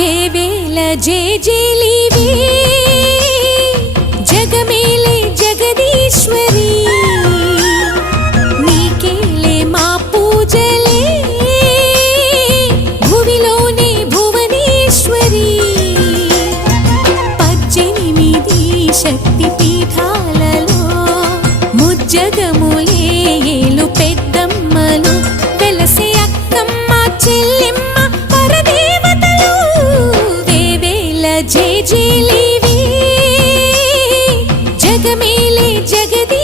ಬೇಬೇಲ ಜೇ ಜೇಲಿವಿ ಜಗಮೇಲೆ ಜಗದೀಶ್ವರಿ నీకేలే మా పూజలే భూమిలోనే భువనేశ్వరి పద్దెనిమిది శక్తి పీఠాలలో ముజ్జగములే జయ జయ లేవి జగమేలే జగదీ